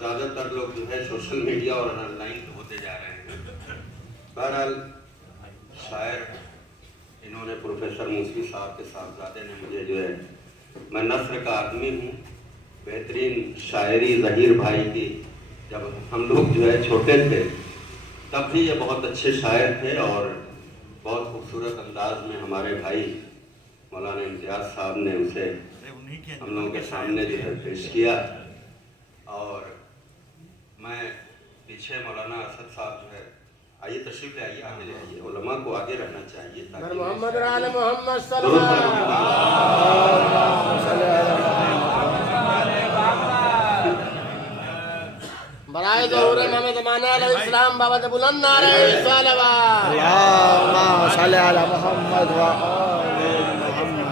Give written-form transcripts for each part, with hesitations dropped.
زیادہ تر لوگ جو ہے سوشل میڈیا اور آن لائن ہوتے جا رہے ہیں. بہرحال شاعر انہوں نے پروفیسر موسوی صاحب کے صاحبزادے نے مجھے جو ہے، میں نثر کا آدمی ہوں، بہترین شاعری ظہیر بھائی کی جب ہم لوگ جو ہے چھوٹے تھے تب بھی یہ بہت اچھے شاعر تھے اور بہت خوبصورت انداز میں ہمارے بھائی مولانا امتیاز صاحب نے اسے ہم لوگوں کے سامنے جو ہے پیش کیا. اور میں پیچھے مولانا اسد صاحب جو ہے، آئیے تشریف لے آئیے، آگے لے آئیے، علماء کو آگے رہنا چاہیے تاکہ محمد آل محمد صلی اللہ برائے ظہور امام زمانہ علیہ السلام بابا بلند نعرہ صلوات اللہم صلی علی محمد و آل محمد.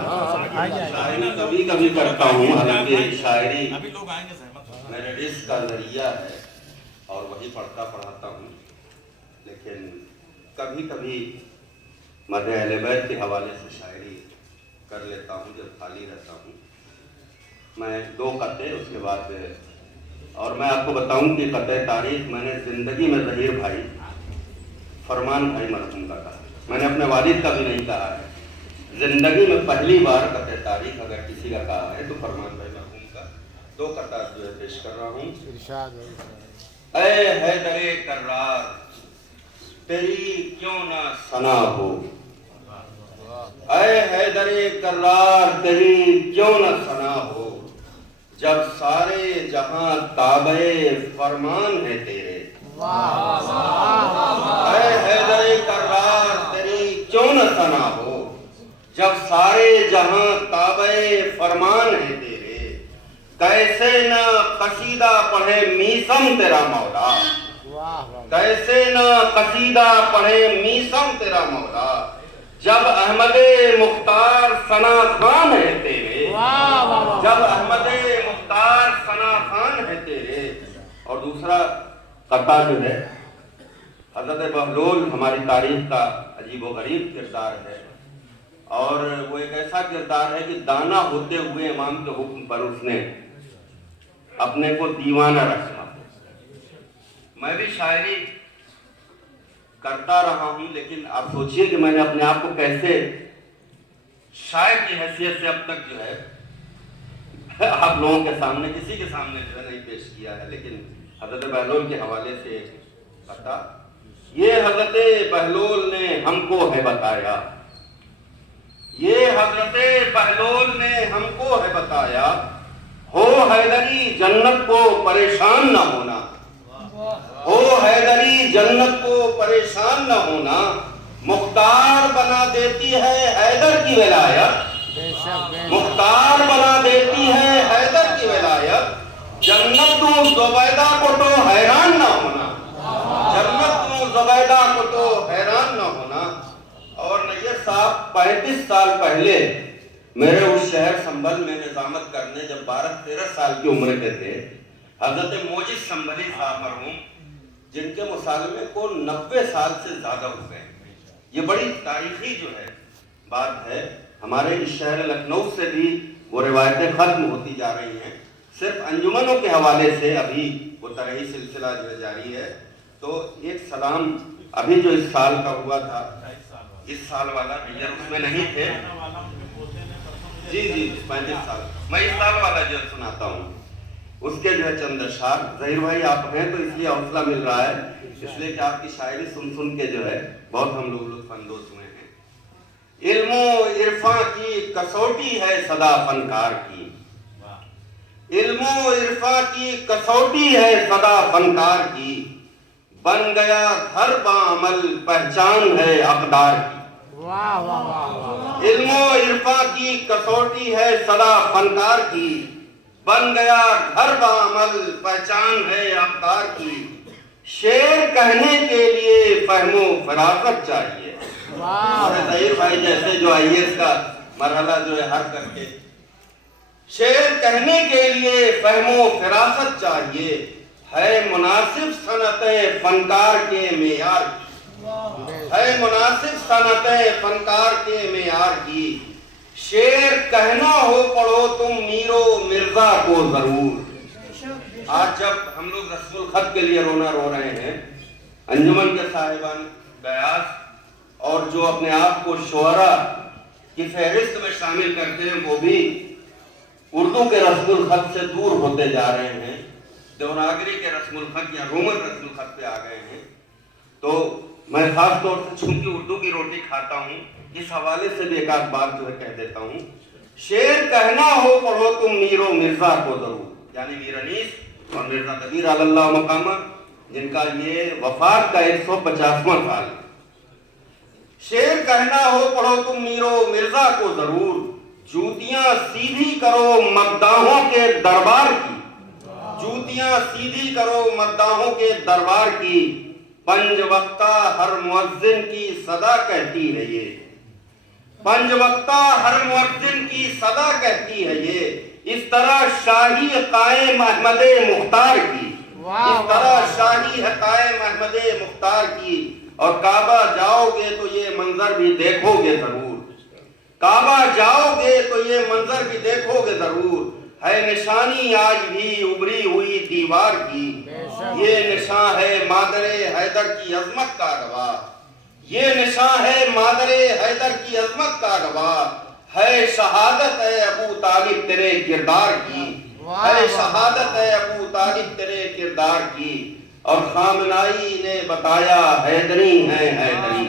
شاعری کبھی کبھی کرتا ہوں، حالانکہ شاعری میرے رزق کا ذریعہ ہے اور وہی پڑھتا پڑھاتا ہوں، لیکن کبھی کبھی مدح اہل بیت کے حوالے سے شاعری کر لیتا ہوں جب خالی رہتا ہوں. میں 2 قطعے اس کے بعد، اور میں آپ کو بتاؤں کہ قطعہ تاریخ میں نے زندگی میں ظہیر بھائی فرمان بھائی مرحوم کا کہا، میں نے اپنے والد کا بھی نہیں کہا ہے. زندگی میں پہلی بار قطعہ تاریخ اگر کسی کا کہا ہے تو فرمان بھائی مرحوم کا 2 قطعہ جو ہے پیش کر رہا ہوں. اے حیدر کرار تیری کیوں نہ ثنا ہو، اے حیدر کرار تیری کیوں نہ ثنا ہو، جب سارے جہاں تابع فرمان ہے تیرے. اے حیدر کرار تیری کیوں نہ ثنا ہو، جب سارے جہاں تابع فرمان ہے تیرے. کیسے نہ قصیدہ پڑھے میسم تیرا مولا، کیسے نہ قصیدہ پڑھے میسم تیرا مولا، جب احمد مختار ثنا خان ہے تیرے. جب احمد مختار ثنا خان ہے تیرے. اور دوسرا قطعہ جو ہے، حضرت بہلول ہماری تاریخ کا عجیب و غریب کردار ہے، اور وہ ایک ایسا کردار ہے کہ دانا ہوتے ہوئے امام کے حکم پر اس نے اپنے کو دیوانہ رکھا. میں بھی شاعری کرتا رہا ہوں، لیکن آپ سوچئے کہ میں نے اپنے آپ کو کیسے شاعر کی حیثیت سے اب تک جو ہے آپ لوگوں کے سامنے، کسی کے سامنے جو ہے نہیں پیش کیا ہے. لیکن حضرت بہلول کے حوالے سے ایک قطعہ، یہ حضرت بہلول نے ہم کو ہے بتایا، یہ حضرت بہلول نے ہم کو ہے بتایا، ہو حیدری جنت کو پریشان نہ ہونا، ہو حیدری جنت کو پریشان نہ ہونا، مختار بنا دیتی ہے حیدر کی ولایت، مختار بنا دیتی ہے حیدر کی ولایت، جنت تو زبیدہ کو تو حیران نہ ہونا، جنت تو زبیدہ کو تو حیران نہ ہونا. اور نیت صاحب 35 سال پہلے میرے اس شہر سنبھل میں نظامت کرنے جب 12-13 سال کی عمر کے تھے، حضرت موجز سنبھلی صاحب مرحوم، جن کے مسالمے کو 90 سال سے زیادہ ہو گئے. یہ بڑی تاریخی جو ہے بات ہے. ہمارے اس شہر لکھنؤ سے بھی وہ روایتیں ختم ہوتی جا رہی ہیں، صرف انجمنوں کے حوالے سے ابھی وہ طرحی سلسلہ جو ہے جاری ہے. تو ایک سلام ابھی جو اس سال کا ہوا تھا، اس سال والا بھیا اس میں نہیں تھے، جی 35 سال، میں اس سال والا جو سناتا ہوں اس کے جو ہے چند اشعار. ظہیر بھائی آپ ہیں تو اس لیے حوصلہ مل رہا ہے، اس لیے کہ آپ کی شاعری سن سن کے جو ہے بہت ہم لوگ لطف اندوز ہوئے ہیں. علم و عرفاں کی کسوٹی ہے صدا فنکار کی، علم و عرفاں کی کسوٹی ہے صدا فنکار کی، بن گیا گھر بعمل پہچان ہے اقدار کی. علم و عرفاں کی کسوٹی ہے صدا فنکار کی، بن گیا گھر بعمل پہچان ہے اقدار کی. شعر کہنے کے لیے فہم و فراست چاہیے. ظہیر بھائی جیسے جو IAS کا مرحلہ جو ہے حل کر کے، شعر کہنے کے لیے فہم و فراست چاہیے، ہے مناسب صنعت فنکار کے معیار کی، ہے مناسب صنعت فنکار کے معیار کی. شعر کہنا ہو پڑھو تم میر و مرزا کو ضرور، آج جب ہم لوگ رسم الخط کے لیے رونا رو رہے ہیں، انجمن کے صاحبان بیاس اور جو اپنے آپ کو شعراء کی فہرست میں شامل کرتے ہیں وہ بھی اردو کے رسم الخط سے دور ہوتے جا رہے ہیں، دیوناگری کے رسم الخط یا رومن رسم الخط پہ آ گئے ہیں۔ تو میں خاص طور سے چونکہ اردو کی روٹی کھاتا ہوں، اس حوالے سے بھی ایک آدھ بات جو ہے کہہ دیتا ہوں۔ شعر کہنا ہو پڑھو تم میر و مرزا کو ضرور، یعنی میر انیس اور مرزا کبیر علی اللہ مقامہ، جن کا یہ وفات کا 150واں سال ہے۔ شعر کہنا ہو پڑھو تم میر و مرزا کو ضرور، جوتیاں سیدھی کرو مداحوں کے دربار کی، جوتیاں سیدھی کرو مداحوں کے دربار کی، پنج وقتہ ہر مؤذن کی صدا کہتی ہے یہ، پنج وقتہ ہر مؤذن کی صدا کہتی ہے یہ، اس طرح شاہی قائم احمد مختار کی، اس طرح شاہی قائم احمد مختار کی۔ اور کعبہ جاؤ گے تو یہ منظر بھی دیکھو گے ضرور، کعبہ جاؤ گے تو یہ منظر بھی دیکھو گے ضرور، ہے نشانی آج بھی ابری ہوئی دیوار کی، یہ نشان ہے مادر حیدر کی عظمت کا گواہ، یہ نشان ہے مادر حیدر کی عظمت کا گواہ، ہے شہادت ہے ابو طالب تیرے کردار کی، ہے شہادت ہے ابو طالب تیرے کردار کی۔ اور خامنائی نے بتایا حیدری ہیں حیدری،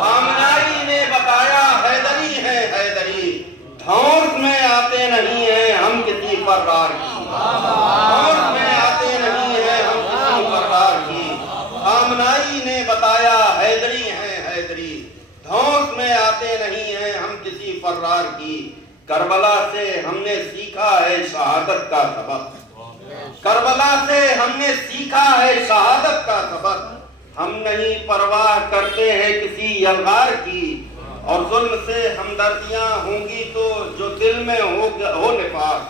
خامنائی نے بتایا حیدری ہیں حیدری، دھونس میں آتے نہیں ہیں ہم کسی فرار کی، دھونس میں آتے نہیں ہیں ہم کسی فرار کی، خامنائی نے بتایا حیدری ہیں حیدری، دھونس میں آتے نہیں ہیں ہم کسی فرار کی۔ کربلا سے ہم نے سیکھا ہے شہادت کا سبق، کربلا سے ہم نے سیکھا ہے شہادت کا سبق، ہم نہیں پرواہ کرتے ہیں کسی یلغار کی، اور ظلم سے ہمدردیاں ہوں گی تو جو دل میں ہو نفاق،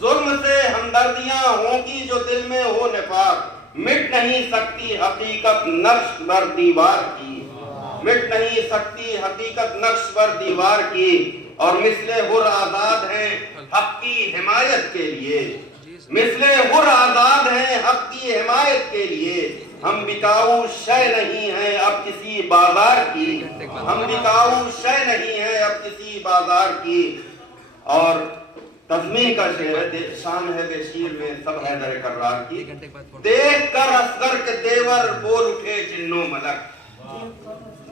ظلم سے ہمدردیاں ہوں گی جو دل میں ہو نفاق، مٹ نہیں سکتی حقیقت نقش بر دیوار کی، مٹ نہیں سکتی حقیقت نقش بر دیوار کی، اور مثل حر آزاد ہیں حق کی حمایت کے لیے، مثل حر آزاد ہیں حق کی حمایت کے لیے، ہم بکاؤ شے نہیں ہیں اب کسی بازار کی، ہم بکاؤ شے نہیں ہیں اب کسی بازار کی۔ اور تضمین کا شعر ہے، شان ہے بے شیر میں سب حیدر کرار کی، دیکھ کر اصغر کے تیور بول اٹھے جن و ملک،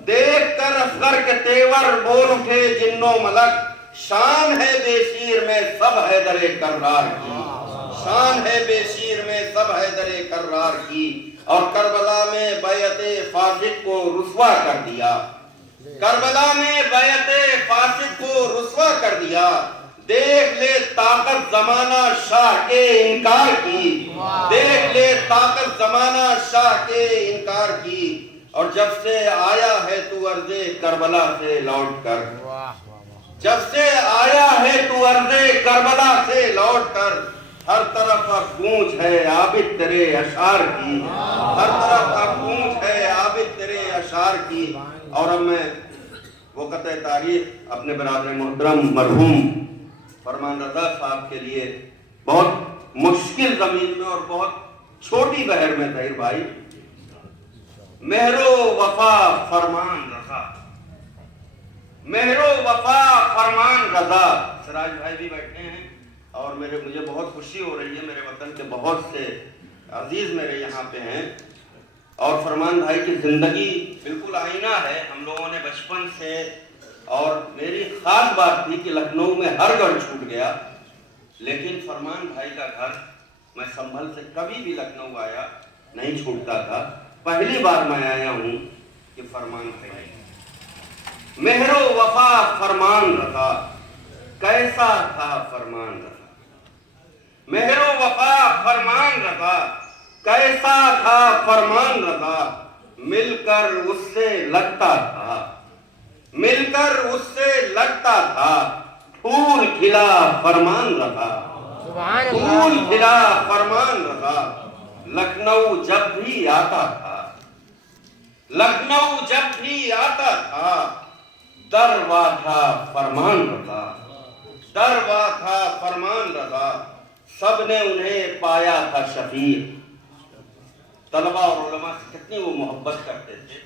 دیکھ کر اصغر کے تیور بول اٹھے جن و ملک، شان ہے بے شیر میں سب حیدر کرار کی، شان ہے بے شیر میں سب حیدر کرار کی۔ اور کربلا میں بیعت فاسق کو رسوا کر دیا، کربلا میں بیعت فاسق کو رسوا کر دیا، دیکھ لے طاقت زمانہ شاہ کے انکار کی، دیکھ لے طاقت زمانہ شاہ کے انکار کی۔ اور جب سے آیا ہے تو ارض کربلا سے لوٹ کر، جب سے آیا ہے تو ارض کربلا سے لوٹ کر، ہر طرف گونج ہے عابد تیرے اشعار کی، ہر طرف گونج ہے عابد تیرے اشعار کی۔ اور اب میں وہ قطع تاریخ اپنے برادر محترم مرحوم فرمان رضا صاحب کے لیے بہت مشکل زمین میں اور بہت چھوٹی بحر میں طاہر بھائی، مہر و وفا فرمان رضا، مہر و وفا فرمان رضا۔ سراج بھائی بھی بیٹھے ہیں اور مجھے بہت خوشی ہو رہی ہے، میرے وطن کے بہت سے عزیز میرے یہاں پہ ہیں، اور فرمان بھائی کی زندگی بالکل آئینہ ہے۔ ہم لوگوں نے بچپن سے، اور میری خاص بات تھی کہ لکھنؤ میں ہر گھر چھوٹ گیا، لیکن فرمان بھائی کا گھر میں سنبھل سے کبھی بھی لکھنؤ آیا نہیں چھوٹتا تھا۔ پہلی بار میں آیا ہوں کہ فرمان بھائی، مہر و وفا فرمان رضا، کیسا تھا فرمان رضا، مہر و وفا فرمان رضا، کیسا تھا فرمان رضا، مل کر اس سے لگتا تھا، مل کر اس سے لگتا تھا، پھول کھلا فرمان رضا، پھول کھلا فرمان رضا، لکھنؤ جب بھی آتا تھا، لکھنؤ جب بھی آتا تھا، دروا تھا فرمان رضا، دروا تھا فرمان رضا، سب نے انہیں پایا تھا شفیق. طلبہ اور علماء سے کتنی وہ محبت کرتے تھے.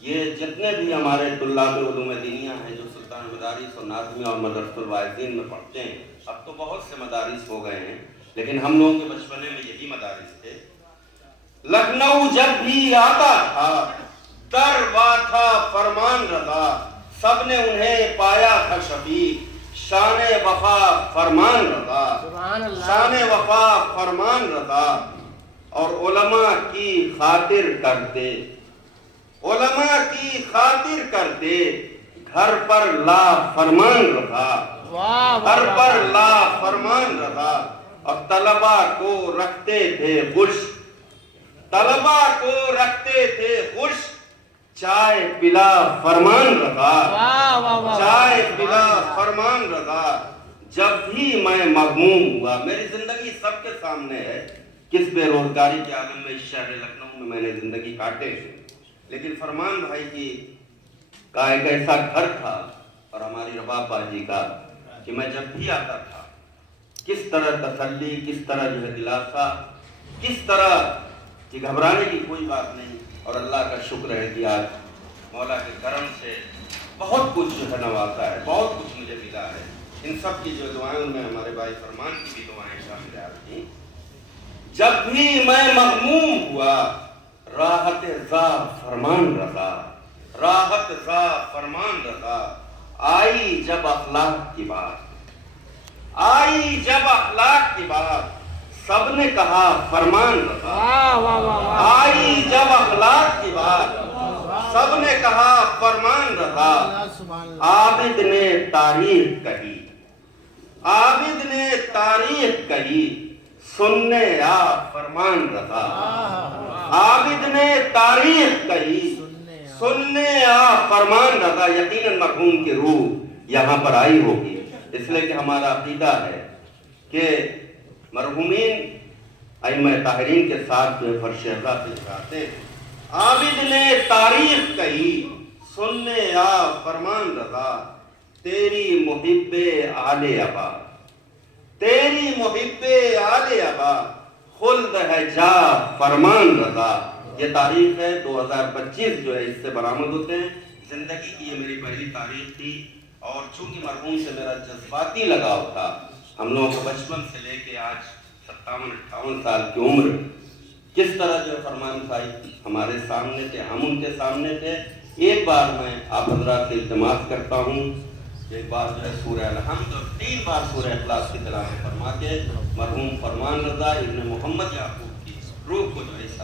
یہ جتنے بھی ہمارے طلاب علوم دینیہ ہیں جو سلطان مدارس اور ناظمیہ اور مدرسۃ الواعظین میں پڑھتے ہیں، اب تو بہت سے مدارس ہو گئے ہیں، لیکن ہم لوگوں کے بچپنے میں یہی مدارس تھے. لکھنؤ جب بھی آتا تھا دروا تھا فرمان رضا. سب نے انہیں پایا تھا شفیق. شان وفا فرمان رضا، سبحان اللہ. شان وفا فرمان رضا. اور علماء کی خاطر کرتے، علماء کی خاطر کرتے گھر پر لا فرمان رضا. واہ گھر پر لا فرمان رضا. اور طلبا کو رکھتے تھے خوش، طلبا کو رکھتے تھے خوش. چائے پلا فرمان رضا، چائے پلا فرمان رضا. جب بھی میں مغموم ہوا، میری زندگی سب کے سامنے ہے، کس بے روزگاری کے عالم میں اس شہر لکھنؤ میں میں نے زندگی کاٹے. لیکن فرمان بھائی کی کا ایک ایسا گھر تھا اور ہماری رباب باجی کا کہ میں جب بھی آتا تھا کس طرح تسلی، کس طرح جو ہے دلاسا، کس طرح کہ گھبرانے کی کوئی بات نہیں. اور اللہ کا شکر ہے کہ آج مولا کے کرم سے بہت کچھ جو ہے نوازا ہے، بہت کچھ مجھے ملا ہے. ان سب کی جو دعائیں، ان میں ہمارے بھائی فرمان کی بھی دعائیں شامل آتی. جب بھی میں مغموم ہوا راحت زا فرمان رضا، راحت زا فرمان رضا. آئی جب اخلاق کی بات، آئی جب اخلاق کی بات، سب نے کہا فرمان رضا. آئی جب اخلاق کی بات، سب نے کہا فرمان رضا. عابد نے تاریخ کہی، عابد نے تاریخ کہی، سننے آ فرمان رضا. عابد نے تاریخ کہی، سننے آ فرمان رضا. یقیناً مرحوم کی روح یہاں پر آئی ہوگی، اس لیے کہ ہمارا عقیدہ ہے کہ مرحومین ائمہ طاہرین کے ساتھ جو فرش رضا سے جاتے ہیں. عابد نے تاریخ کہی، سننے آ فرمان رضا. تیری محب آل ابا، تیری محب آل ابا، خلد ہے جا فرمان رضا. یہ تاریخ ہے 2025 جو ہے اس سے برآمد ہوتے ہیں. زندگی کی یہ میری پہلی تاریخ تھی اور چونکہ مرحوم سے میرا جذباتی لگاؤ تھا، ہم لوگوں کو بچپن سے لے کے آج 57-58 سال کی عمر کس طرح جو فرمان صاحب ہمارے سامنے تھے، ہم ان کے سامنے تھے. ایک بار میں آپ حضرات سے التماس کرتا ہوں، ایک بار جو ہے سورہ الحمد اور 3 بار سورہ اخلاص کی تلاوت فرما کے مرحوم فرمان رضا ابن محمد یعقوب کی روح کو جو ہے اس